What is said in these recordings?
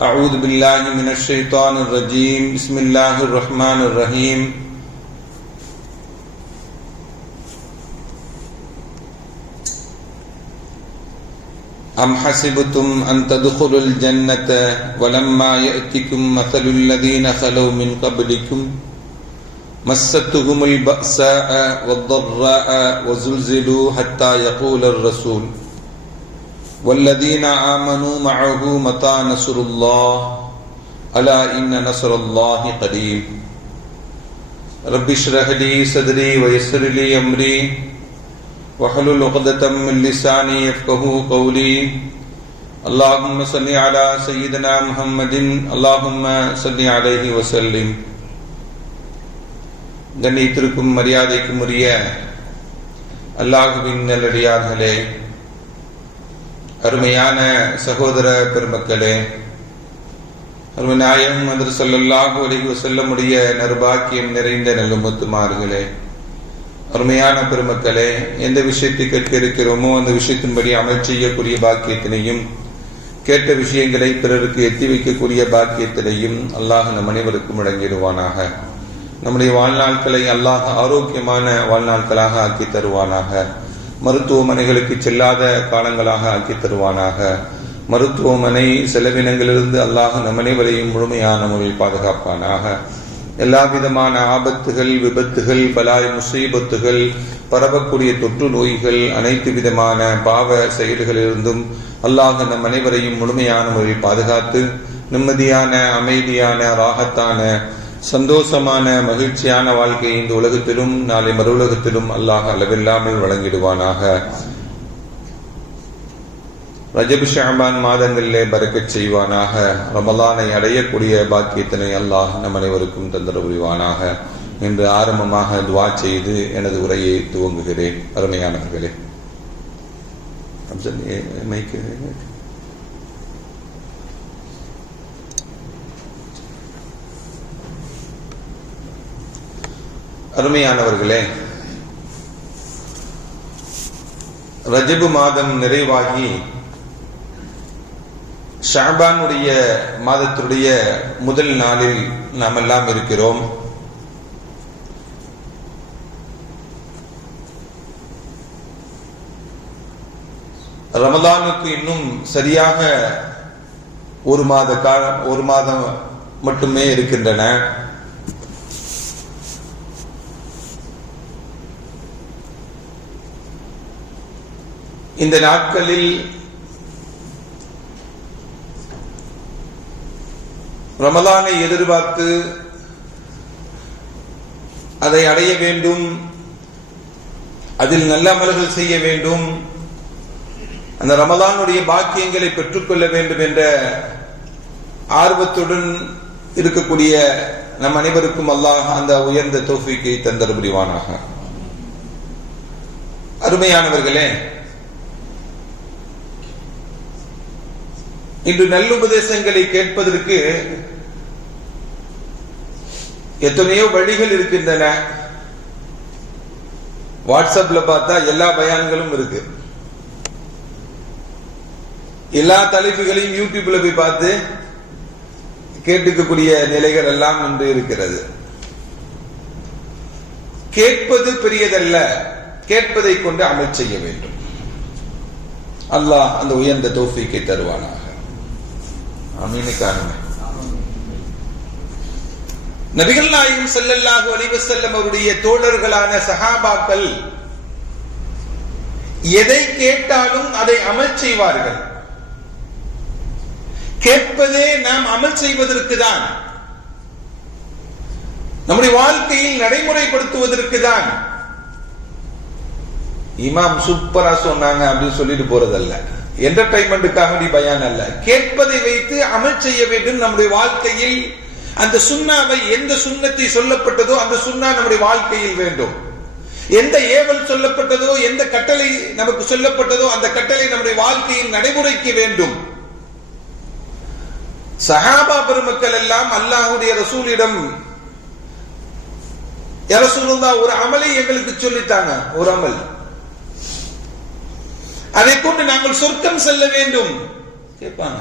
أعوذ بالله من الشيطان الرجيم. بسم الله الرحمن الرحيم. أم حسبتم أن تدخلوا الجنة ولما يأتكم مثل الذين خلوا من قبلكم؟ مستهم البأساء والضراء وزلزلوا حتى يقول الرسول. والذين آمنوا معه متى نصر الله ألا إن نصر الله قريب رب اشرح لي صدري ويسر لي أمري واحلل عقدة من لساني يفقه قولي اللهم صل على سيدنا محمد اللهم صل عليه وسلم கண்ணியத்திற்கும் மரியாதைக்கும் உரிய அல்லாஹுவின் நல்லடியார்களே அருமையான சகோதர பெருமக்களே அருமை நாயம் மதுர் சொல்லல்லாஹு அலைஹி முடிய நறுபாக்கியம் நிறைந்த நல்லுமுத்துமார்களே அருமையான பெருமக்களே எந்த விஷயத்தை கேட்க இருக்கிறோமோ அந்த விஷயத்தின்படி அமல் செய்யக்கூடிய பாக்கியத்தினையும் கேட்ட விஷயங்களை பிறருக்கு எத்தி வைக்கக்கூடிய பாக்கியத்தினையும் அல்லாஹ் நம் அனைவருக்கும் வழங்கிடுவானாக. நம்முடைய வாழ்நாட்களை அல்லாஹ் ஆரோக்கியமான வாழ்நாட்களாக ஆக்கி தருவானாக. மருத்துவமனைகளுக்கு செல்லாத காலங்களாக ஆக்கி தருவானாக. மருத்துவமனை செலவினங்களிலிருந்து அல்லாஹ் நம் அனைவரையும் முழுமையான முறையில் பாதுகாப்பானாக. எல்லா விதமான ஆபத்துகள் விபத்துகள் பலாய் முசீபத்துகள் பரவக்கூடிய தொற்று நோய்கள் அனைத்து விதமான பாவ செயல்களிலிருந்தும் அல்லாஹ் நம் அனைவரையும் முழுமையான முறையில் பாதுகாத்து நிம்மதியான அமைதியான ராகத்தான சந்தோஷமான மகிழ்ச்சியான வாழ்க்கையை இந்த உலகத்திலும் நாளை மறு உலகத்திலும் அல்லாஹ் அளவில்லாமல் வழங்கிடுவானாக. ரஜபு ஷாபான் மாதங்களிலே பறக்கச் செய்வானாக. ரமலானை அடையக்கூடிய பாக்கியத்தினை அல்லாஹ் நம் அனைவருக்கும் தந்தர புரிவானாக என்று ஆரம்பமாக துவா செய்து எனது உரையை துவங்குகிறேன். அருமையானவர்களே. மைக்கு அருமையானவர்களே ரஜபு மாதம் நிறைவாகி ஷாபானுடைய மாதத்துடைய முதல் நாளில் நாம் எல்லாம் இருக்கிறோம். ரமதானுக்கு இன்னும் சரியாக ஒரு மாத காலம் ஒரு மாதம் மட்டுமே இருக்கின்றன. இந்த நாட்களில் ரமலானை எதிர்பார்த்து அதை அடைய வேண்டும் அதில் நல்ல அமல்கள் செய்ய வேண்டும் அந்த ரமலானுடைய பாக்கியங்களை பெற்றுக்கொள்ள வேண்டும் என்ற ஆர்வத்துடன் இருக்கக்கூடிய நம் அனைவருக்கும் அல்லாஹ் அந்த உயர்ந்த தோஃபிக்கை தந்தர புரிவானாக. அருமையானவர்களே இன்று நல்லுபதேசங்களை கேட்பதற்கு எத்தனையோ வழிகள் இருக்கின்றன. வாட்ஸ்அப்ல பார்த்தா எல்லா பயான்களும் இருக்கு. எல்லா தலைப்புகளையும் யூடியூப்ல போய் பார்த்து கேட்டுக்கக்கூடிய நிலைகள் எல்லாம் இன்று இருக்கிறது. கேட்பது பெரியதல்ல கேட்பதை கொண்டு அமல் செய்ய வேண்டும். அல்லாஹ் அந்த உயர்ந்த தோஃபிக்கை தருவானா அமீனு நபிகள் நாயகம் செல்லல்லாஹு அலிவசல்லம் அவருடைய தோழர்களான சஹாபாக்கள் எதை கேட்டாலும் அதை அமல் செய்வார்கள். கேட்பதே நாம் அமல் செய்வதற்கு தான். நம்முடைய வாழ்க்கையில் நடைமுறைப்படுத்துவதற்கு தான். இமாம் சூப்பரா சொன்னாங்க அப்படின்னு சொல்லிட்டு போறதல்ல. என்டர்டைன்மெண்ட்டுக்காக வேண்டிய பயான் அல்ல. கேட்பதை வைத்து அமல் செய்ய வேண்டும் நம்முடைய வாழ்க்கையில். அந்த சுண்ணாவை எந்த சுண்ணத்தை சொல்லப்பட்டதோ அந்த சுண்ணா நம்முடைய வாழ்க்கையில் வேண்டும். எந்த ஏவல் சொல்லப்பட்டதோ எந்த கட்டளை நமக்கு சொல்லப்பட்டதோ அந்த கட்டளை நம்முடைய வாழ்க்கையில் நடைமுறைக்க வேண்டும். சஹாபா பெருமக்கள் எல்லாம் அல்லாஹுடைய ரசூலிடம் ரசூலுல்லா ஒரு அமலை எங்களுக்கு சொல்லித்தாங்க ஒரு அமல். அதை கொண்டு நாங்கள் சொர்க்கம் செல்ல வேண்டும். கேட்பாங்க.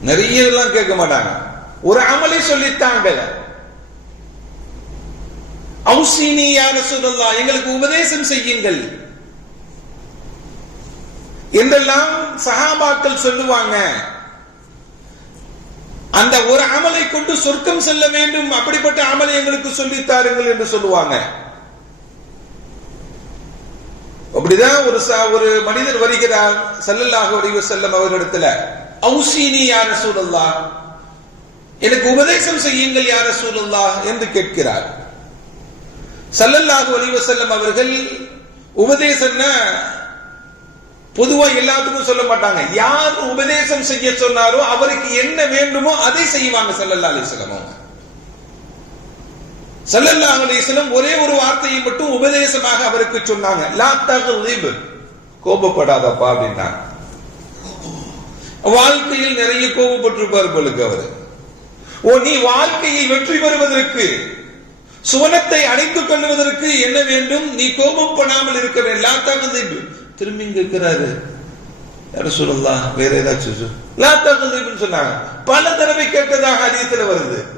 நிறைய எல்லாம் கேட்க மாட்டாங்க. ஒரு அமலை சொல்லித்தாங்க அவுசினி யார சொல்லலாம் எங்களுக்கு உபதேசம் செய்யுங்கள். என்றெல்லாம் சகாபாக்கள் சொல்லுவாங்க. அந்த ஒரு அமலை கொண்டு சொர்க்கம் செல்ல வேண்டும் அப்படிப்பட்ட அமலை எங்களுக்கு சொல்லித்தாருங்கள் என்று சொல்லுவாங்க. அப்படிதான் ஒரு ஒரு மனிதர் வருகிறார் சல்லல்லாஹு அலைஹி செல்லம் அவர்களிடத்துல. அவுசீனி யார சூழல்லா எனக்கு உபதேசம் செய்யுங்கள் யார சூழல்லா என்று கேட்கிறார். சல்லல்லாஹு அலைஹி செல்லம் அவர்கள் உபதேசம்னா பொதுவா எல்லாத்துக்கும் சொல்ல மாட்டாங்க. யார் உபதேசம் செய்ய சொன்னாரோ அவருக்கு என்ன வேண்டுமோ அதை செய்வாங்க சல்லல்லா அலிஸ்லாம் அவங்க. சல்லல்லா அலிஸ்லம் ஒரே ஒரு வார்த்தையை மட்டும் உபதேசமாக அவருக்கு சொன்னாங்க. லா கோபப்படாதப்பா அப்படின்னாங்க. வாழ்க்கையில் நிறைய கோபப்பட்டிருப்பார் பொழுது அவர். ஓ நீ வாழ்க்கையை வெற்றி பெறுவதற்கு சுவனத்தை அடைத்துக் கொள்வதற்கு என்ன வேண்டும்? நீ கோபப்படாமல் இருக்க வேண்டும். திரும்பி இருக்கிறாரு. யார சொல்லலாம் வேற ஏதாச்சும் லா சொன்னாங்க. பல தடவை கேட்டதாக அதிகத்துல வருது.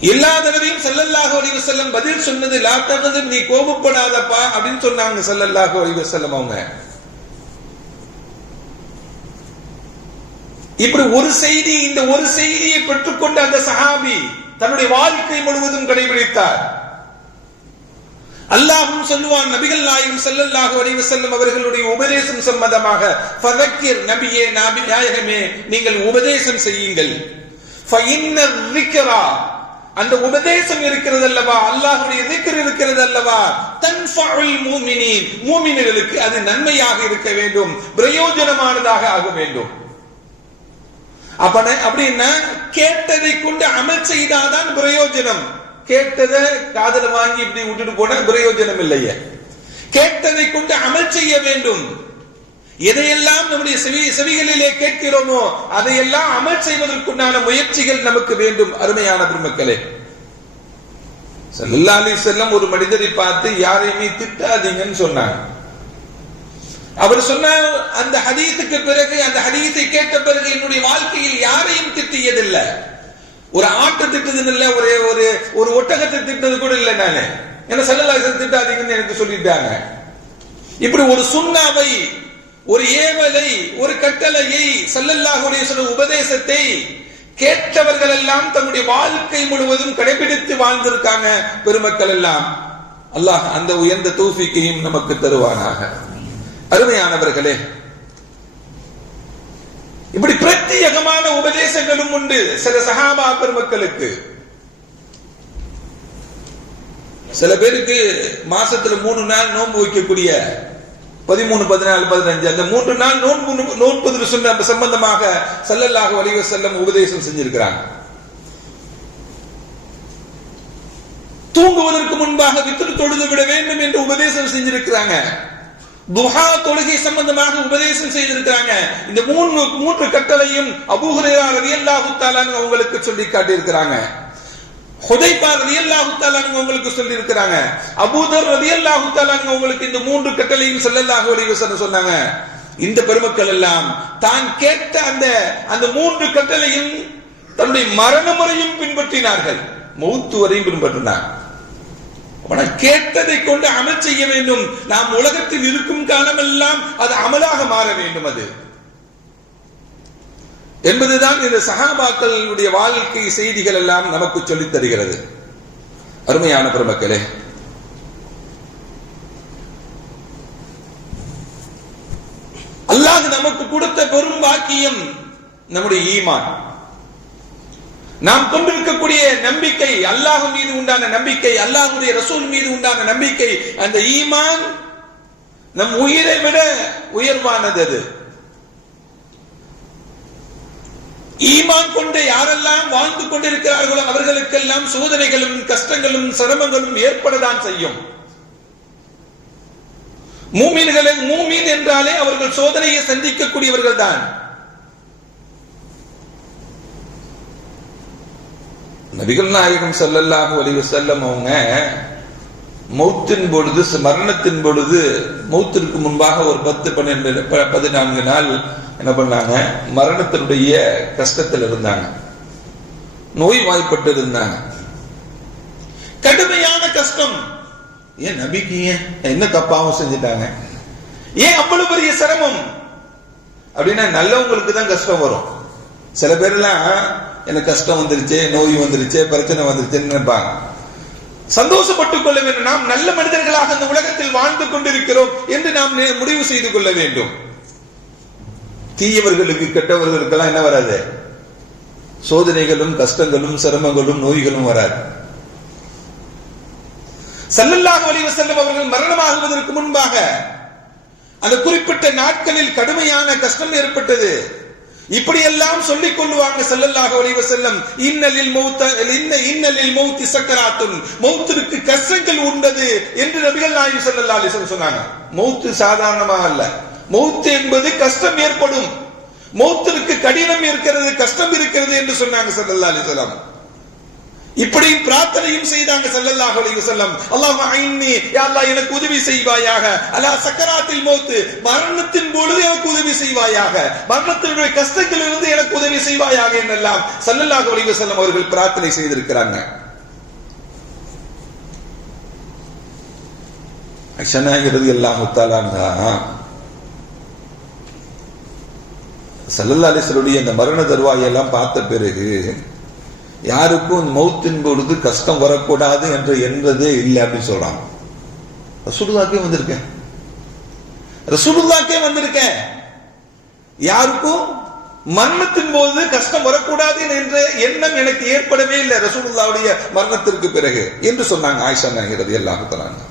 எல்லா தடவையும் செல்லல்லாக ஒளிவு செல்லம் பதில் சொன்னது லா தகுது நீ கோபப்படாதப்பா அப்படின்னு சொன்னாங்க செல்லல்லாக ஒளிவு செல்லம் அவங்க. இப்படி ஒரு செய்தி இந்த ஒரு செய்தியை பெற்றுக்கொண்ட அந்த சஹாபி தன்னுடைய வாழ்க்கை முழுவதும் கடைபிடித்தார். அல்லாஹும் சொல்லுவான் நபிகள் நாயகம் செல்லல்லாக வரைவு செல்லும் அவர்களுடைய உபதேசம் சம்பந்தமாக ஃபதக்கிர் நபியே நாபி நாயகமே நீங்கள் உபதேசம் செய்யுங்கள். அந்த உபதேசம் இருக்கிறது அல்லவா அல்லாஹுடைய திக்கர் இருக்கிறது அல்லவா தன்ஃபுல் மூமினின் மூமினர்களுக்கு அது நன்மையாக இருக்க வேண்டும். பிரயோஜனமானதாக ஆக வேண்டும். அப்ப அப்படின்னா கேட்டதை கொண்டு அமல் செய்தாதான் பிரயோஜனம். கேட்டதை காதல வாங்கி இப்படி விட்டுட்டு போன பிரயோஜனம் இல்லையே. கேட்டதை கொண்டு அமல் செய்ய வேண்டும். எதையெல்லாம் நம்முடைய செவி செவிகளிலே கேட்கிறோமோ அதையெல்லாம் அமல் செய்வதற்குண்டான முயற்சிகள் நமக்கு வேண்டும் அருமையான பெருமக்களே. செல்லாலி செல்லம் ஒரு மனிதரை பார்த்து யாரையுமே திட்டாதீங்கன்னு சொன்னாங்க. அவர் சொன்ன அந்த ஹதீத்துக்கு பிறகு அந்த ஹதீத்தை கேட்ட பிறகு என்னுடைய வாழ்க்கையில் யாரையும் திட்டியதில்லை. ஒரு ஆட்டை திட்டது இல்ல ஒரே ஒரு ஒரு ஒட்டகத்தை திட்டது கூட இல்லை நானு. என்ன செல்லலாசன் திட்டாதீங்கன்னு எனக்கு சொல்லிட்டாங்க. இப்படி ஒரு சுண்ணாவை ஒரு ஏவலை ஒரு கட்டளையை சல்லல்லாஹுடைய சொல்ல உபதேசத்தை கேட்டவர்கள் எல்லாம் தன்னுடைய வாழ்க்கை முழுவதும் கடைபிடித்து வாழ்ந்திருக்காங்க பெருமக்கள் எல்லாம். அல்லாஹ் அந்த உயர்ந்த தூசிக்கையும் நமக்கு தருவானாக. அருமையானவர்களே இப்படி பிரத்யேகமான உபதேசங்களும் உண்டு சில சகாபா பெருமக்களுக்கு. சில பேருக்கு மாசத்துல மூணு நாள் நோன்பு வைக்கக்கூடிய பதிமூணு பதினாலு பதினஞ்சு அந்த மூன்று நாள் நோன்பு நோன்பது சொன்ன சம்பந்தமாக செல்லல்லாக வலிவ செல்லம் உபதேசம் செஞ்சிருக்கிறாங்க. தூங்குவதற்கு முன்பாக வித்திரு தொழுது விட வேண்டும் என்று உபதேசம் செஞ்சிருக்கிறாங்க. துஹா தொழுகை சம்பந்தமாக உபதேசம் செய்திருக்கிறாங்க. இந்த மூணு மூன்று கட்டளையும் அபூஹரேரா ரலியல்லாஹு அவங்களுக்கு சொல்லி காட்டியிருக்கிறாங்க. ஹுதைபா ரலியல்லாஹு தாலாங்க உங்களுக்கு சொல்லி இருக்கிறாங்க அபூதர் ரலியல்லாஹு தாலாங்க உங்களுக்கு இந்த மூன்று கட்டளையும் செல்லல்லாஹு அலைஹி சொன்னாங்க. இந்த பெருமக்கள் எல்லாம் தான் கேட்ட அந்த அந்த மூன்று கட்டளையும் தன்னுடைய மரண முறையும் பின்பற்றினார்கள். மௌத்து வரையும் பின்பற்றினார் கேட்டதை கொண்டு அமல் செய்ய வேண்டும். நாம் உலகத்தில் இருக்கும் காலமெல்லாம் அது அமலாக மாற வேண்டும் அது. என்பதுதான் இந்த சகாபாக்களுடைய வாழ்க்கை செய்திகள் எல்லாம் நமக்கு சொல்லித் தருகிறது. அருமையான பெருமக்களே அல்லாஹ் நமக்கு கொடுத்த பெரும் பாக்கியம் நம்முடைய ஈமான். நாம் கொண்டிருக்கக்கூடிய நம்பிக்கை அல்லாஹ் மீது உண்டான நம்பிக்கை அல்லாஹுடைய ரசூல் மீது உண்டான நம்பிக்கை அந்த ஈமான் நம் உயிரை விட உயர்வானது அது. ஈமான் கொண்டு யாரெல்லாம் வாழ்ந்து கொண்டிருக்கிறார்களோ அவர்களுக்கெல்லாம் சோதனைகளும் கஷ்டங்களும் சிரமங்களும் ஏற்படதான் செய்யும். மூமீன்களை மூமீன் என்றாலே அவர்கள் சோதனையை சந்திக்கக்கூடியவர்கள் தான் நபிகள் நாயகம் ஸல்லல்லாஹு அலைஹி வஸல்லம் அவங்க மௌத்தின் பொழுது மரணத்தின் பொழுது மௌத்திற்கு முன்பாக ஒரு பத்து பன்னெண்டு ப- பதினான்கு நாள் என்ன பண்ணாங்க? மரணத்தினுடைய கஷ்டத்தில் இருந்தாங்க. நோய் வாய்ப்பட்டு இருந்தாங்க. கடுமையான கஷ்டம். ஏன் நபிக்கு ஏன்? என்ன தப்பாவும் செஞ்சுட்டாங்க? ஏன் அவ்வளவு பெரிய சிரமம்? அப்படின்னா நல்லவங்களுக்கு தான் கஷ்டம் வரும். சில பேர்லாம் எனக்கு கஷ்டம் வந்துருச்சு நோய் வந்துருச்சு பிரச்சனை வந்துருச்சுன்னு நினைப்பாங்க. சந்தோஷப்பட்டுக் கொள்ள வேண்டும். நாம் நல்ல மனிதர்களாக இந்த உலகத்தில் வாழ்ந்து கொண்டிருக்கிறோம் என்று நாம் முடிவு செய்து கொள்ள வேண்டும். தீயவர்களுக்கு கெட்டவர்களுக்கெல்லாம் என்ன வராது? சோதனைகளும் கஷ்டங்களும் சிரமங்களும் நோய்களும் வராது. செல்லல்லாக வழிவு செல்லும் அவர்கள் மரணமாகுவதற்கு முன்பாக அந்த குறிப்பிட்ட நாட்களில் கடுமையான கஷ்டம் ஏற்பட்டது. இப்படியெல்லாம் சொல்லிக் கொள்ளுவாங்க செல்லல்லாக அலைஹி செல்லம் இன்னலில் மௌத்த இன்ன இன்னலில் மௌத்தி சக்கராத்துன். மௌத்திற்கு கஷ்டங்கள் உண்டது என்று நபிகள் நாயும் செல்லல்லா அலைஹி சொன்னாங்க. மௌத்து சாதாரணமாக அல்ல. மௌத்து என்பது கஷ்டம் ஏற்படும். மௌத்திற்கு கடினம் இருக்கிறது கஷ்டம் இருக்கிறது என்று சொன்னாங்க செல்லல்லா அலிசலாம் இப்படி பிரார்த்தனையும் செய்தாங்க சல்லல்லாஹு அலைஹி வஸல்லம். அல்லாஹ் ஐன்னி யா அல்லாஹ் எனக்கு உதவி செய்வாயாக. அலா சக்கராத்தில் மௌத்து மரணத்தின் பொழுது எனக்கு உதவி செய்வாயாக. மரணத்தினுடைய கஷ்டத்திலிருந்து எனக்கு உதவி செய்வாயாக என்றெல்லாம் சல்லல்லாஹு அலைஹி வஸல்லம் அவர்கள் பிரார்த்தனை செய்திருக்கிறாங்க. ஐஷனாகிறது எல்லாம் முத்தாலான்தா சல்லல்லா அலிஸ்வருடைய அந்த மரண தருவாயெல்லாம் பார்த்த பிறகு யாருக்கும் மௌத்தின் பொழுது கஷ்டம் வரக்கூடாது என்ற எண்ணதே இல்லை அப்படின்னு சொல்றாங்க. ரசூலுல்லாக்கே வந்திருக்கேன். ரசூலுல்லாக்கே வந்திருக்கேன். யாருக்கும் மரணத்தின் போது கஷ்டம் வரக்கூடாது என்ற எண்ணம் எனக்கு ஏற்படவே இல்லை. ரசூலுல்லாவுடைய மரணத்திற்கு பிறகு என்று சொன்னாங்க ஆயிஷா நாயகிறது எல்லாம் தராங்க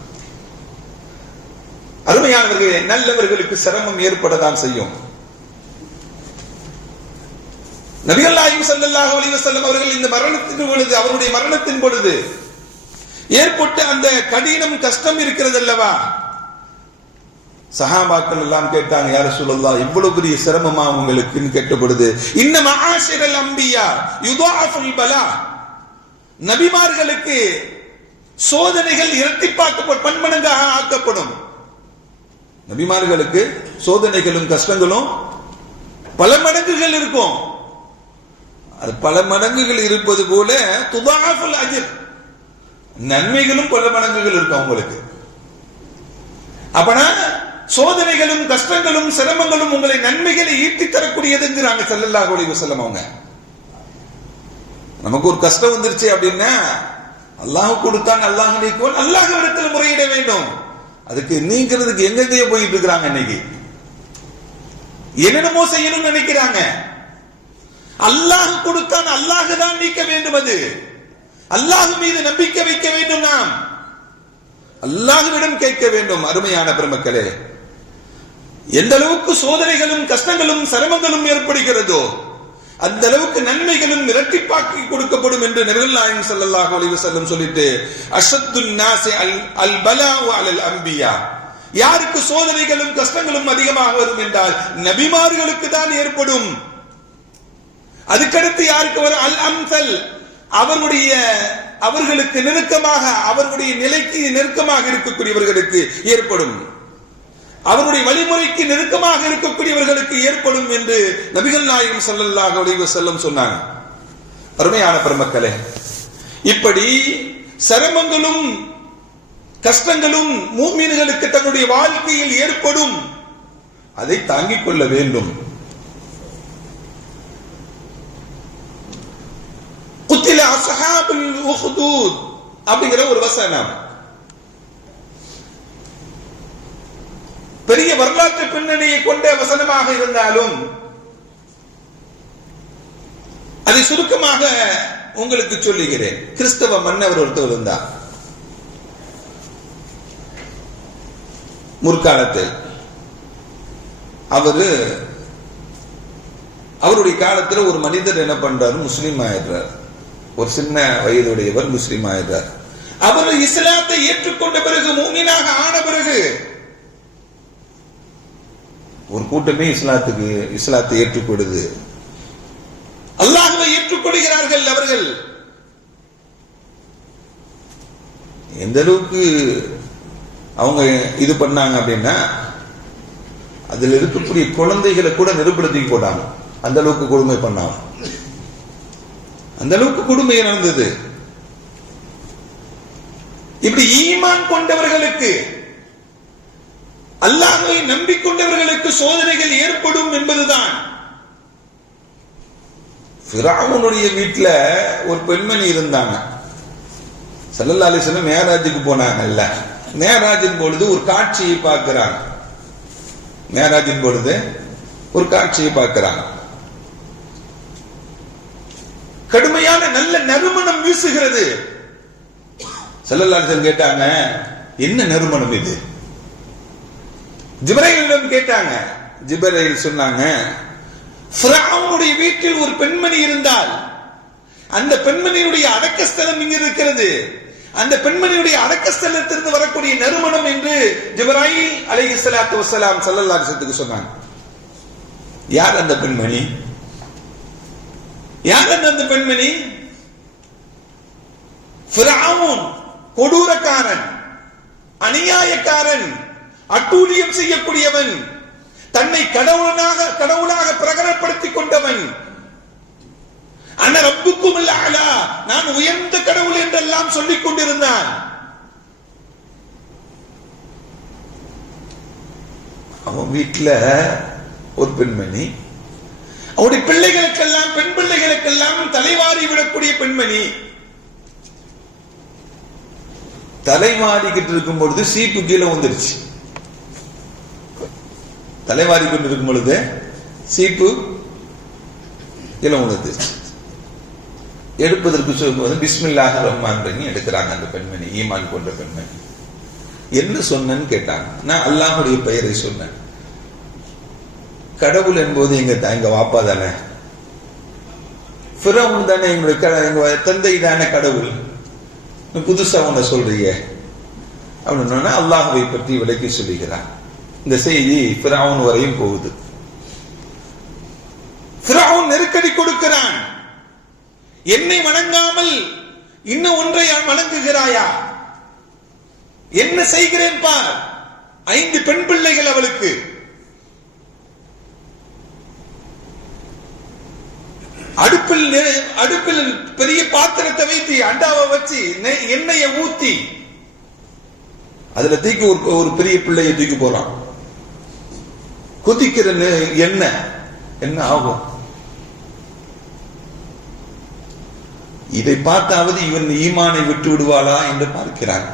அருமையானவர்களே நல்லவர்களுக்கு சிரமம் ஏற்படத்தான் செய்யும். நபிகள் நாயகம் சல்லாஹ் அலி வசல்லம் அவர்கள் இந்த மரணத்தின் பொழுது அவருடைய மரணத்தின் பொழுது ஏற்பட்ட அந்த கடினம் கஷ்டம் இருக்கிறது அல்லவா? சஹாபாக்கள் எல்லாம் கேட்டாங்க யார சொல்லலாம் இவ்வளவு பெரிய சிரமமா உங்களுக்குன்னு கேட்ட இன்னும் ஆசிரல் அம்பியா யுதாஃபுல் பலா. நபிமார்களுக்கு சோதனைகள் இரட்டிப்பாக்கப்படும் பன்மடங்காக ஆக்கப்படும். நபிமார்களுக்கு சோதனைகளும் கஷ்டங்களும் பல மடங்குகள் இருக்கும். அது பல மடங்குகள் இருப்பது போல துதாஃபுல் அஜர். நன்மைகளும் பல மடங்குகள் இருக்கும் அவங்களுக்கு அப்பனா சோதனைகளும் கஷ்டங்களும் சிரமங்களும் உங்களை நன்மைகளை ஈட்டி தரக்கூடியதுங்கிறாங்க ஸல்லல்லாஹு அலைஹி செல்லம் அவங்க. நமக்கு ஒரு கஷ்டம் வந்துருச்சு அப்படின்னா அல்லாஹ் கொடுத்தான் அல்லாஹ் நீக்குவான் அல்லாஹ் இடத்துல முறையிட வேண்டும். அதுக்கு நீங்கிறதுக்கு எங்கெங்கேயோ போயிட்டு இருக்கிறாங்க இன்னைக்கு. என்னென்னமோ செய்யணும்னு நினைக்கிறாங்க. அல்லாஹ் கொடுத்தான் அல்லாஹ் தான் நீக்க வேண்டும் அது. அல்லாஹ் மீது நம்பிக்கை வைக்க வேண்டும் நாம். அல்லாஹ்விடம் கேட்க வேண்டும் அருமையான பெருமக்களே. எந்த அளவுக்கு சோதனைகளும் கஷ்டங்களும் சிரமங்களும் ஏற்படுகிறதோ அந்த அளவுக்கு நன்மைகளும் இரட்டிப்பாக்கி கொடுக்கப்படும் என்று நபிகள் நாயகம் ஸல்லல்லாஹு அலைஹி வஸல்லம் சொல்லிட்டு அஷத்துன் நாசி அல் அல் அலல் அம்பியா. யாருக்கு சோதனைகளும் கஷ்டங்களும் அதிகமாக வரும் என்றால் நபிமார்களுக்கு தான் ஏற்படும். அதுக்கடுத்து யாருக்கு வரும்? அல் அம்சல். அவர்களுடைய அவர்களுக்கு நெருக்கமாக அவர்களுடைய நிலைக்கு நெருக்கமாக இருக்கக்கூடியவர்களுக்கு ஏற்படும். அவருடைய வழிமுறைக்கு நெருக்கமாக இருக்கக்கூடியவர்களுக்கு ஏற்படும் என்று நபிகள் நாயகம் ஸல்லல்லாஹு அலைஹி வஸல்லம் சொன்னாங்க. அருமையான பெருமக்களே இப்படி சிரமங்களும் கஷ்டங்களும் மூமீன்களுக்கு தன்னுடைய வாழ்க்கையில் ஏற்படும். அதை தாங்கிக் கொள்ள வேண்டும். குத்தில அசஹாபுல் உஹ்தூத் அப்படிங்கிற ஒரு வசனம். பெரிய வரலாற்று பின்னணியை கொண்ட வசனமாக இருந்தாலும் அதை சுருக்கமாக உங்களுக்கு சொல்லுகிறேன். கிறிஸ்தவ மன்னவர் ஒருத்தர் இருந்தார். முற்காலத்தில். அவரு அவருடைய காலத்துல ஒரு மனிதர் என்ன பண்றாரு? முஸ்லீம் ஆயிடுறாரு. ஒரு சின்ன வயதுடையவர் முஸ்லீம் ஆயிடுறார். அவர் இஸ்லாத்தை ஏற்றுக்கொண்ட பிறகு மூமினாக ஆன பிறகு ஒரு கூட்டமே இஸ்லாத்துக்கு இஸ்லாத்தை ஏற்றுக்கொடுது. அல்லாஹுவை ஏற்றுக்கொள்கிறார்கள் அவர்கள். எந்த அளவுக்கு அவங்க இது பண்ணாங்க அப்படின்னா அதுல இருக்கக்கூடிய குழந்தைகளை கூட நெருப்படுத்தி போட்டாங்க. அந்த அளவுக்கு கொடுமை பண்ணாங்க. அந்த அளவுக்கு கொடுமை நடந்தது. இப்படி ஈமான் கொண்டவர்களுக்கு அல்லாஹை நம்பிக்கொண்டவர்களுக்கு சோதனைகள் ஏற்படும் என்பதுதான். ஃபிரௌனுடைய வீட்டுல ஒரு பெண்மணி இருந்தாங்க. சல்லல்லா அலிஸ்லம் மேராஜுக்கு போனாங்கல்ல மேராஜின் பொழுது ஒரு காட்சியை பார்க்கிறாங்க. மேராஜின் பொழுது ஒரு காட்சியை பார்க்கிறாங்க. கடுமையான நல்ல நறுமணம் வீசுகிறது. செல்லல்லாசன் கேட்டாங்க என்ன நறுமணம் இது? ஜிபரையிடம் கேட்டாங்க. ஜிபரையில் சொன்னாங்க வீட்டில் ஒரு பெண்மணி இருந்தால் அந்த பெண்மணியுடைய அடக்கஸ்தலம் இங்க இருக்கிறது. அந்த பெண்மணியுடைய அடக்கஸ்தலத்திலிருந்து வரக்கூடிய நறுமணம் என்று ஜிப்ராயில் அலைஹி ஸலாத்து வஸலாம் சொன்னாங்க. யார் அந்த பெண்மணி? யார் அந்த பெண்மணி? கொடூரக்காரன் அநியாயக்காரன் அட்டூழியம் செய்யக்கூடியவன் தன்னை கடவுளனாக கடவுளாக பிரகடனப்படுத்திக் கொண்டவன். அண்ண ரப்புக்கும் அலா நான் உயர்ந்த கடவுள் என்றெல்லாம் சொல்லிக் கொண்டிருந்தான். அவன் வீட்டில் ஒரு பெண்மணி அவருடைய பிள்ளைகளுக்கெல்லாம் பெண் பிள்ளைகளுக்கெல்லாம் தலைவாரி விடக்கூடிய பெண்மணி. தலைவாரிக்கிட்டு இருக்கும் பொழுது சீப்பு கீழே வந்துருச்சு தலைவாரி கொண்டு இருக்கும் பொழுது சீப்பு கீழே வந்துருச்சு எடுப்பதற்கு சொல்லும்போது பிஸ்மில்லாஹ் ரஹ்மான் ரஹீம் எடுக்கிறாங்க அந்த பெண்மணி ஈமான் கொண்ட பெண்மணி. என்ன சொன்னேன்னு கேட்டாங்க. நான் அல்லாஹுடைய பெயரை சொன்னேன். கடவுள் என்பது எங்க எங்க வாப்பா தானே? ஃபிரௌன் தானே எங்களுடைய எங்க தந்தை தானே கடவுள்? புதுசா உன்னை சொல்றீங்க அப்படின்னு அல்லாஹுவை பற்றி விளக்கி சொல்லுகிறான் இந்த செய்தி பிராவுன் வரையும் போகுது. ஃபிரௌன் நெருக்கடி கொடுக்கிறான். என்னை வணங்காமல் இன்னும் ஒன்றை வணங்குகிறாயா? என்ன செய்கிறேன் பார்? ஐந்து பெண் பிள்ளைகள் அவளுக்கு. அடுப்பில் அடுப்பில் பெரிய பாத்திரத்தை வைத்து அண்டாவை வச்சு எண்ணெயை ஊத்தி அதுல தூக்கி ஒரு ஒரு பெரிய பிள்ளையை தூக்கி போறான் கொதிக்கிற எண்ணெய் என்ன ஆகும்? இதை பார்த்தாவது இவன் ஈமானை விட்டு விடுவாளா என்று பார்க்கிறான்.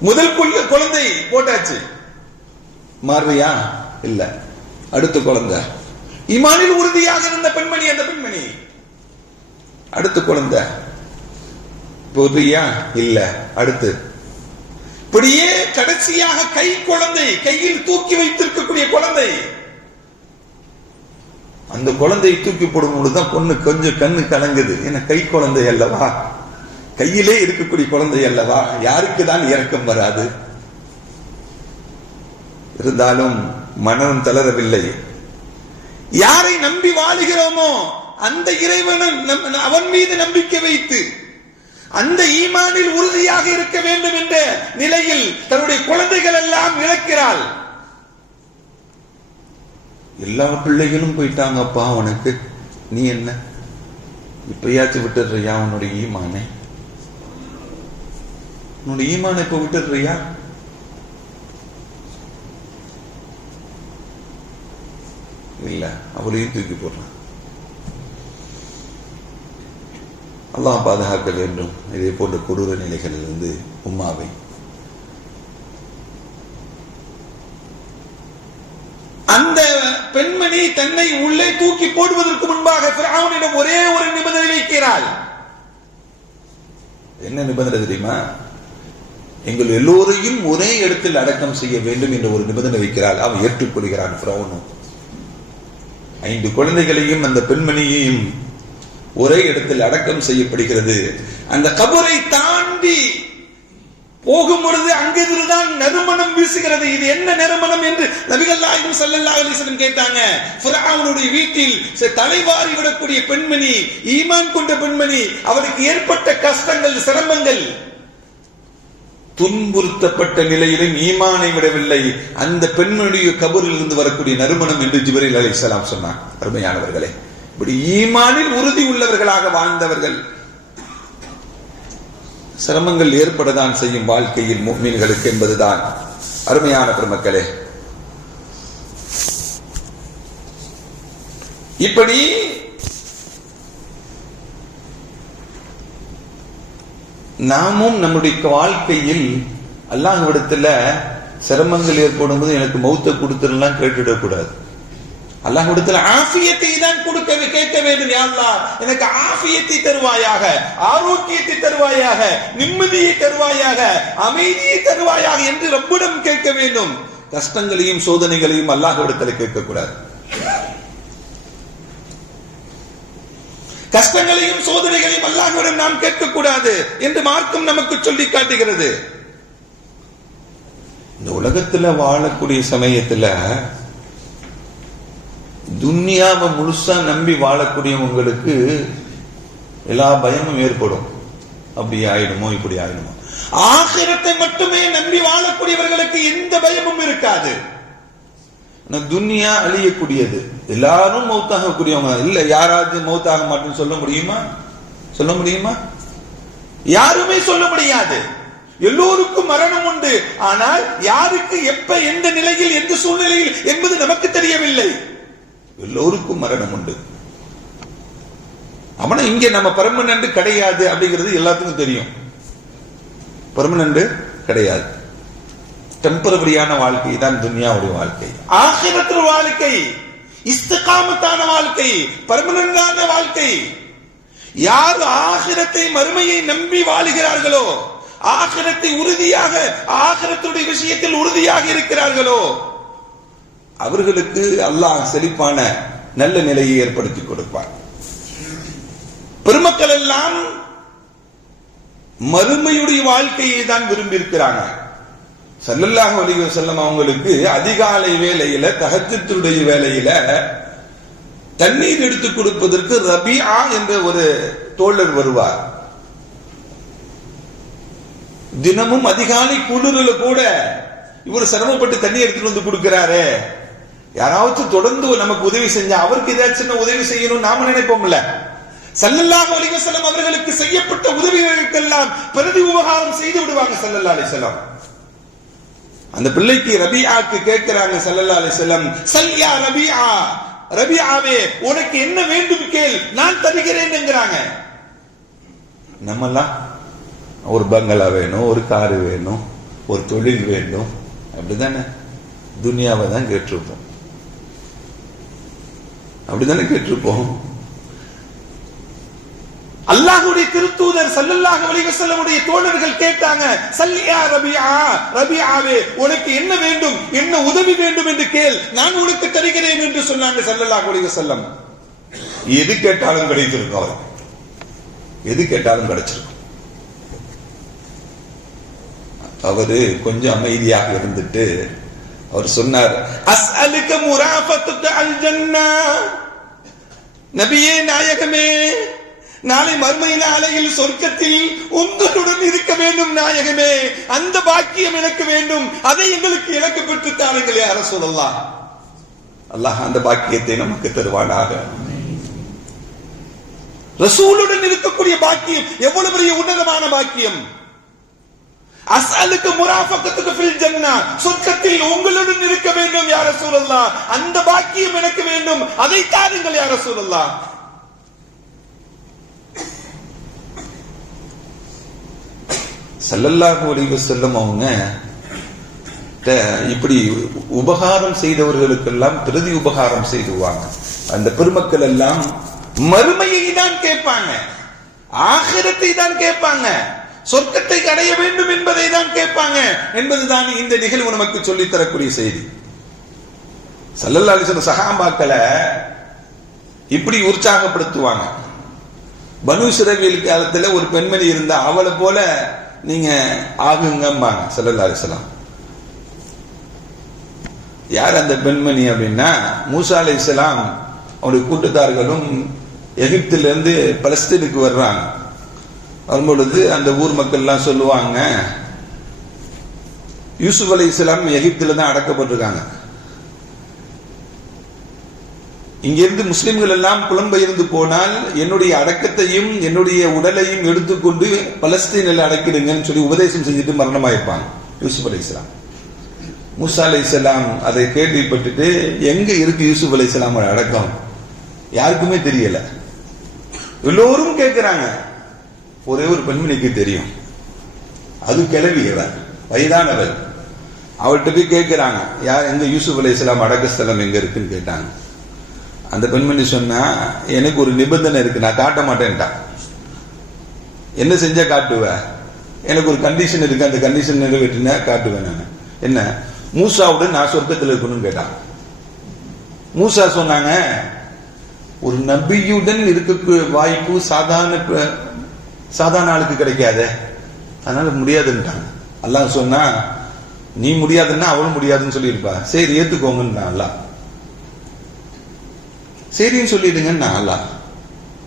முதல் குழந்தை போட்டாச்சு. மாறுறியா இல்ல. அடுத்த குழந்தை. இமானில் உறுதியாக இருந்த பெண்மணி அந்த பெண்மணி. அடுத்த குழந்தை. போறியா இல்ல. அடுத்து. இப்படியே கடைசியாக கை குழந்தை கையில் தூக்கி வைத்திருக்கக்கூடிய குழந்தை. அந்த குழந்தையை தூக்கி போடும் பொழுதுதான் பொண்ணு கொஞ்சம் கண்ணு கலங்குது. ஏன்னா கை குழந்தை அல்லவா? கையிலே இருக்கக்கூடிய குழந்தை அல்லவா? யாருக்கு தான் இறக்கம் வராது? இருந்தாலும் மனம் தளரவில்லை. யாரை நம்பி வாழுகிறோமோ அந்த இறைவனும் அவன் மீது நம்பிக்கை வைத்து அந்த ஈமானில் உறுதியாக இருக்க வேண்டும் என்ற நிலையில் தன்னுடைய குழந்தைகள் எல்லாம் இழக்கிறாள். எல்லா பிள்ளைகளும் போயிட்டாங்கப்பா உனக்கு. நீ என்ன? இப்பயாச்சும் விட்டுடுறியா உன்னுடைய ஈமானை? உன்னுடைய ஈமானை இப்ப விட்டுடுறியா? இல்லை. அவளையும் தூக்கி போடுறான் அல்லாஹ் பாதுகாக்க வேண்டும். இதே போன்ற கொடூர நிலைகளிலிருந்து உம்மாவை. அந்த பெண்மணி தன்னை உள்ளே தூக்கி போடுவதற்கு முன்பாக பிராவனிடம் ஒரே ஒரு நிபந்தனை வைக்கிறாள். என்ன நிபந்தனை தெரியுமா? எங்கள் எல்லோரையும் ஒரே இடத்தில் அடக்கம் செய்ய வேண்டும் என்ற ஒரு நிபந்தனை வைக்கிறாள். அவன் ஏற்றுக்கொள்கிறான் ஃபிரௌனும் ஐந்து குழந்தைகளையும் அந்த பெண்மணியையும் ஒரே இடத்தில் அடக்கம் செய்யப்படுகிறது. அந்த கபரை தாண்டி போகும் பொழுது அங்கிருந்துதான் நறுமணம் வீசுகிறது. இது என்ன நறுமணம் என்று நபிகள்லாயும் நாயகம் ஸல்லல்லாஹு கேட்டாங்க. ஃபிரௌனுடைய வீட்டில் தலைவாரி விடக்கூடிய பெண்மணி ஈமான் கொண்ட பெண்மணி அவருக்கு ஏற்பட்ட கஷ்டங்கள் சிரமங்கள் துன்புறுத்தப்பட்ட நிலையிலும் ஈமானை விடவில்லை. அந்த பெண்மணிய கபரில் இருந்து வரக்கூடிய நறுமணம் என்று ஜிபரில் அலைஹிஸ்ஸலாம் சொன்னார். அருமையானவர்களே இப்படி ஈமானில் உறுதி உள்ளவர்களாக வாழ்ந்தவர்கள் சிரமங்கள் ஏற்படத்தான் செய்யும் வாழ்க்கையில் மீன்களுக்கு என்பதுதான். அருமையான பெருமக்களே இப்படி நாமும் நம்முடைய வாழ்க்கையில் அல்லாஹ்விடத்துல சிரமங்கள் ஏற்படும் போது எனக்கு மௌத்த கொடுத்துடலாம் கேட்டுடக்கூடாது அல்லாஹ்விடத்துல ஆசியத்தை தான் கொடுக்க கேட்க வேண்டும் யா எனக்கு ஆசியத்தை தருவாயாக ஆரோக்கியத்தை தருவாயாக நிம்மதியை தருவாயாக அமைதியை தருவாயாக என்று ரப்பிடம் கேட்க வேண்டும். கஷ்டங்களையும் சோதனைகளையும் அல்லாஹ்விடத்துல கேட்கக்கூடாது. கஷ்டங்களையும் சோதனைகளையும் அல்லாஹ்விடம் நாம் கேட்கக்கூடாது என்று மார்க்கம் நமக்கு சொல்லி காட்டுகிறது. இந்த உலகத்துல வாழக்கூடிய சமயத்துல துன்யாவை முழுசா நம்பி வாழக்கூடியவங்களுக்கு எல்லா பயமும் ஏற்படும். அப்படி ஆயிடுமோ இப்படி ஆயிடுமோ? ஆசிரத்தை மட்டுமே நம்பி வாழக்கூடியவர்களுக்கு எந்த பயமும் இருக்காது. துன்யா அழியக்கூடியது. எல்லாரும் மௌத்தாகக்கூடியவங்க. இல்ல யாராவது மௌத்தாக மாட்டேன்னு சொல்ல முடியுமா? சொல்ல முடியுமா? யாருமே சொல்ல முடியாது. எல்லோருக்கும் மரணம் உண்டு. ஆனால் யாருக்கு எப்ப எந்த நிலையில் எந்த சூழ்நிலையில் என்பது நமக்கு தெரியவில்லை. எல்லோருக்கும் மரணம் உண்டு. அவன இங்க நம்ம பர்மனண்ட் கிடையாது அப்படிங்கிறது எல்லாத்துக்கும் தெரியும். பர்மனண்ட் கிடையாது. டெம்பரவரியான வாழ்க்கை தான் துன்யாவுடைய வாழ்க்கை. ஆகிரத்து வாழ்க்கை இஸ்திகாமத்தான வாழ்க்கை பர்மனண்டான வாழ்க்கை. யார் ஆகிரத்தை மறுமையை நம்பி வாழுகிறார்களோ ஆகிரத்தை உறுதியாக ஆகிரத்துடைய விஷயத்தில் உறுதியாக இருக்கிறார்களோ அவர்களுக்கு அல்லாஹ் செழிப்பான நல்ல நிலையை ஏற்படுத்தி கொடுப்பார். பெருமக்கள் எல்லாம் மறுமையுடைய வாழ்க்கையை தான் விரும்பி இருக்கிறாங்க சல்லல்லாஹு வலிக செல்லம் அவங்களுக்கு அதிகாலை வேலையில தஹஜ்ஜுடைய வேலையில தண்ணீர் எடுத்து கொடுப்பதற்கு ரபியா என்ற ஒரு தோழர் வருவார். தினமும் அதிகாலை குளிரில் கூட இவர் சிரமப்பட்டு தண்ணி எடுத்துட்டு வந்து கொடுக்கிறாரு. யாராவது தொடர்ந்து நமக்கு உதவி செஞ்சா அவருக்கு ஏதாச்சும் உதவி செய்யணும் நாம நினைப்போம்ல. சல்லல்லாஹ் அலிவசலம் அவர்களுக்கு செய்யப்பட்ட உதவிகளுக்கெல்லாம் பிரதி உபகாரம் செய்து விடுவாங்க சல்லல்லா அலைஹி அந்த பிள்ளைக்கு ரபியாக்கு கேட்கிறாங்க சல்லல்லா அலைஹி சல்யா ரபியா ரபியாவே உனக்கு என்ன வேண்டும் கேள் நான் தருகிறேன் என்கிறாங்க. நம்மெல்லாம் ஒரு பங்களா வேணும் ஒரு காரு வேணும் ஒரு தொழில் வேண்டும். அப்படிதானே துனியாவை தான் கேட்டிருப்போம். அப்படிதானே கேட்டிருப்போம்? அல்லாஹுடைய திருத்தூதர் ஸல்லல்லாஹு அலைஹி வஸல்லமுடைய தோழர்கள் கேட்டாங்க சல்லியா ரபியா ரபியாவே உனக்கு என்ன வேண்டும்? என்ன உதவி வேண்டும் என்று கேள். நான் உனக்கு தருகிறேன் என்று சொன்னாங்க ஸல்லல்லாஹு அலைஹி வஸல்லம். எது கேட்டாலும் கிடைத்திருக்கும் அவர் எது கேட்டாலும் கிடைச்சிருக்கும். அவரு கொஞ்சம் அமைதியாக இருந்துட்டு அவர் சொன்னார் அஸ்அலுக்கு முராஃபத்துக அல் ஜன்னா நபியே நாயகமே நாளை மறுமை நாளையில் சொர்க்கத்தில் உங்களுடன் இருக்க வேண்டும் நாயகமே. அந்த பாக்கியம் எனக்கு வேண்டும். அதை எங்களுக்கு இலக்கு பெற்று தாருங்கள் யார சொல்லலாம் அல்லாஹ் அந்த பாக்கியத்தை நமக்கு தருவானாக. ரசூலுடன் இருக்கக்கூடிய பாக்கியம் எவ்வளவு பெரிய உன்னதமான பாக்கியம். அசலுக்கு முராஃபக்கத்துக்கு ஃபில் ஜன்னா. சொர்க்கத்தில் உங்களுடன் இருக்க வேண்டும் யார சூழல்லா அந்த பாக்கியம் எனக்கு வேண்டும். அதை தாருங்கள் யார சூழல்லா சல்லல்லாஹு ஒளிவு செல்லும் அவங்க இப்படி உபகாரம் செய்தவர்களுக்கெல்லாம் பிரதி உபகாரம் செய்துவாங்க. அந்த பெருமக்கள் எல்லாம் மறுமையை தான் கேட்பாங்க. ஆகிரத்தை தான் கேட்பாங்க. சொர்க்கத்தை அடைய வேண்டும் என்பதை தான் கேட்பாங்க என்பதுதான் இந்த நிகழ்வு நமக்கு சொல்லித் தரக்கூடிய செய்தி. சல்லல்லா அலிஸ்வரம் சகாபாக்களை இப்படி உற்சாகப்படுத்துவாங்க. பனு சிறவியல் காலத்துல ஒரு பெண்மணி இருந்தா அவளை போல நீங்க ஆகுங்கம்பாங்க செல்லல்லா அலிஸ்லாம் யார் அந்த பெண்மணி அப்படின்னா மூசா அலி இஸ்லாம் அவருடைய கூட்டத்தார்களும் எகிப்திலிருந்து பலஸ்தீனுக்கு வர்றாங்க. வரும்பொழுது அந்த ஊர் மக்கள்லாம் சொல்லுவாங்க யூசுப் அலி இஸ்லாம் எகிப்தில தான் அடக்கப்பட்டிருக்காங்க. இங்கிருந்து முஸ்லிம்கள் எல்லாம் புலம்பெயர்ந்து போனால் என்னுடைய அடக்கத்தையும் என்னுடைய உடலையும் எடுத்துக்கொண்டு பலஸ்தீனில் அடக்கிடுங்கன்னு சொல்லி உபதேசம் செஞ்சுட்டு மரணமாயிருப்பாங்க. யூசுப் அலை இஸ்லாம் மூசா அலை இஸ்லாம் அதை கேள்விப்பட்டுட்டு எங்க இருக்கு யூசுப் அலை இஸ்லாம் அடக்கம்? யாருக்குமே தெரியல. எல்லோரும் கேட்கிறாங்க ஒரே ஒரு பெண்மணிக்கு தெரியும். அது கிளவி இவன் வயதானவர் அவர்கிட்ட போய் கேட்கிறாங்க யார் எங்க யூசுப் அலை இஸ்லாம் அடக்க ஸ்தலம் எங்க இருக்குன்னு? கேட்டாங்க. அந்த பெண்மணி சொன்னா எனக்கு ஒரு நிபந்தனை இருக்கு நான் காட்ட மாட்டேன்ட்டான். என்ன செஞ்சா காட்டுவ? எனக்கு ஒரு கண்டிஷன் இருக்கு அந்த கண்டிஷன் நிறைவேற்றினா காட்டுவேன் நான். என்ன? மூசாவுடன் நான் சொர்க்கத்தில் இருக்கணும்னு கேட்டான். மூசா சொன்னாங்க ஒரு நபியுடன் இருக்க வாய்ப்பு சாதாரண சாதாரண ஆளுக்கு கிடைக்காது. அதனால முடியாதுன்ட்டாங்க அல்லாஹ் சொன்னா நீ முடியாதுன்னா அவளும் முடியாதுன்னு சொல்லியிருப்பா. சரி ஏத்துக்கோங்கன்னு அல்லாஹ். சரின்னு சொல்லிடுங்கன்னு அல்லாஹ்.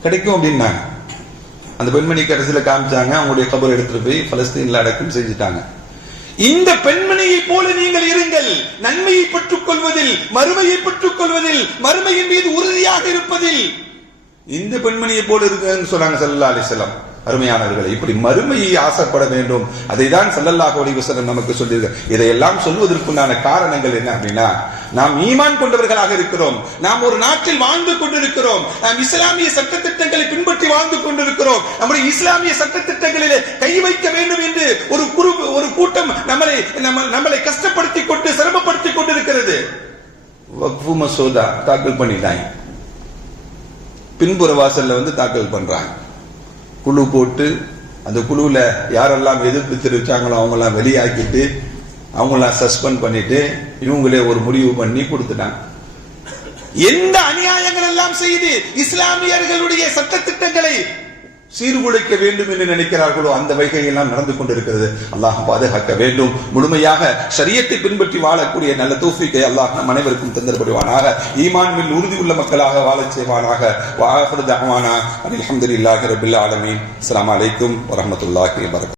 கிடைக்கும் அப்படின்னாங்க. அந்த பெண்மணி கடைசியில் காமிச்சாங்க அவங்களுடைய கபர் எடுத்துட்டு போய் பலஸ்தீன்ல அடக்கம் செஞ்சுட்டாங்க. இந்த பெண்மணியை போல நீங்கள் இருங்கள். நன்மையை பெற்றுக் கொள்வதில் மறுமையை பெற்றுக் கொள்வதில் மறுமையின் மீது உறுதியாக இருப்பதில். இந்த பெண்மணியை போல இருக்குன்னு சொன்னாங்க சல்லா அலிசல்லாம் அருமையானவர்களை இப்படி மறுமையை ஆசைப்பட வேண்டும். அதை தான் சல்லல்லாஹு அலைஹி நமக்கு சொல்லியிருக்க இதையெல்லாம் சொல்வதற்குண்டான காரணங்கள் என்ன அப்படின்னா நாம் ஈமான் கொண்டவர்களாக இருக்கிறோம். நாம் ஒரு நாட்டில் வாழ்ந்து கொண்டிருக்கிறோம். நாம் இஸ்லாமிய சட்டத்திட்டங்களை பின்பற்றி வாழ்ந்து கொண்டிருக்கிறோம். நம்முடைய இஸ்லாமிய சட்ட திட்டங்களிலே கை வைக்க வேண்டும் என்று ஒரு குரு ஒரு கூட்டம் நம்மளை நம்ம நம்மளை கஷ்டப்படுத்தி கொண்டு சிரமப்படுத்தி கொண்டிருக்கிறது. வக்ஃபு மசோதா தாக்கல் பண்ணிட்டாங்க. பின்புற வாசல்ல வந்து தாக்கல் பண்றாங்க. குழு போட்டு அந்த குழுவில் யாரெல்லாம் எதிர்ப்பு தெரிவித்தாங்களோ அவங்கெல்லாம் வெளியாக்கிட்டு அவங்களாம் சஸ்பெண்ட் பண்ணிட்டு இவங்களே ஒரு முடிவு பண்ணி கொடுத்துட்டாங்க. எந்த அநியாயங்கள் எல்லாம் செய்து இஸ்லாமியர்களுடைய சட்ட திட்டங்களை சீர்குலைக்க வேண்டும் என்று நினைக்கிறார்களோ அந்த வகையெல்லாம் நடந்து கொண்டிருக்கிறது. அல்லாஹ் பாதுகாக்க வேண்டும். முழுமையாக சரியத்தை பின்பற்றி வாழக்கூடிய நல்ல தூஃபிக்கை அல்லாஹ் நம் அனைவருக்கும் தந்தப்படுவானாக ஈமான் உறுதி உள்ள மக்களாக வாழச் செய்வானாக. வாஹர் தஹ்வானா. அல்ஹம்துலில்லாஹி ரபில் ஆலமீன். அஸ்லாம் அலைக்கும் வரமத்துல்லாஹி வரகம்